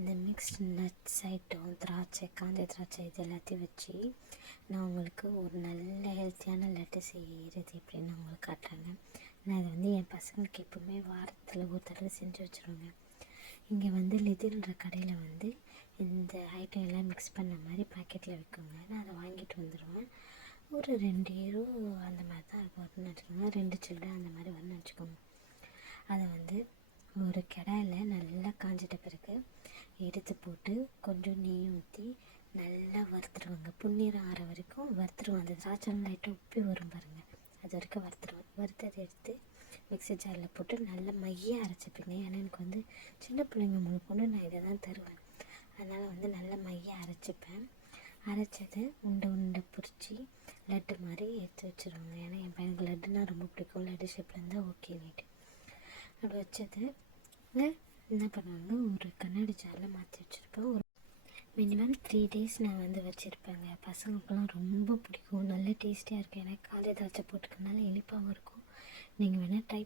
இந்த mixed nuts item, திராட்சை, காஞ்ச திராட்சை இது எல்லாத்தையும் வச்சு நான் உங்களுக்கு ஒரு நல்ல ஹெல்த்தியான லட்டு செய்கிறது எப்படின்னு நான் உங்களுக்கு காட்டுறேங்க. நான் இதை என் பசங்களுக்கு எப்போவுமே வாரத்தில் ஒரு தடவை செஞ்சு வச்சுருவேங்க. இங்கே லிட்டில்ன்ற கடையில் இந்த ஐட்டம் எல்லாம் மிக்ஸ் பண்ண மாதிரி பாக்கெட்டில் விற்குங்க. நான் அதை வாங்கிட்டு வந்துடுவேன். ஒரு 2 யூரோ அந்த மாதிரி தான் வரும்னு வச்சுக்கோங்க. 2 சில்லறை அந்த மாதிரி வரும்னு வச்சுக்கோங்க. அதை ஒரு கடாயில் நல்லா காஞ்சிட்ட பிறகு எடுத்து போட்டு கொஞ்சம் நெய் ஊற்றி நல்லா வறுத்துருவாங்க. புன்னிறம் ஆற வரைக்கும் வறுத்துருவோம். அந்த திராட்சை லைட்டாக உப்பி வரும் பாருங்கள், அது வரைக்கும் வறுத்துருவோம். வறுத்ததை எடுத்து மிக்ஸி ஜாரில் போட்டு நல்லா மையாக அரைச்சிப்பேங்க. ஏன்னா எனக்கு சின்ன பிள்ளைங்க முழு பொண்ணு நான் இதை தான் தருவேன். அதனால் நல்லா மையாக அரைச்சிப்பேன். அரைச்சது உண்டை பிடிச்சி லட்டு மாதிரி எடுத்து வச்சுருவாங்க. ஏன்னா என் பையனுக்கு லட்டுனா ரொம்ப பிடிக்கும். லட்டு ஷேப்பில் இருந்தால் ஓகே நீட்டு அப்படி வச்சது என்ன பண்ணுவாங்க, ஒரு கண்ணாடி ஜாரில் மாற்றி வச்சுருப்பேன். ஒரு மினிமம் 3 days நான் வச்சுருப்பேங்க. பசங்களுக்கெல்லாம் ரொம்ப பிடிக்கும். நல்ல டேஸ்டியாக இருக்கும். ஏன்னா காலை திராட்சை போட்டுக்கிறதுனால இனிப்பாகவும் இருக்கும். நீங்கள் வேணால் ட்ரை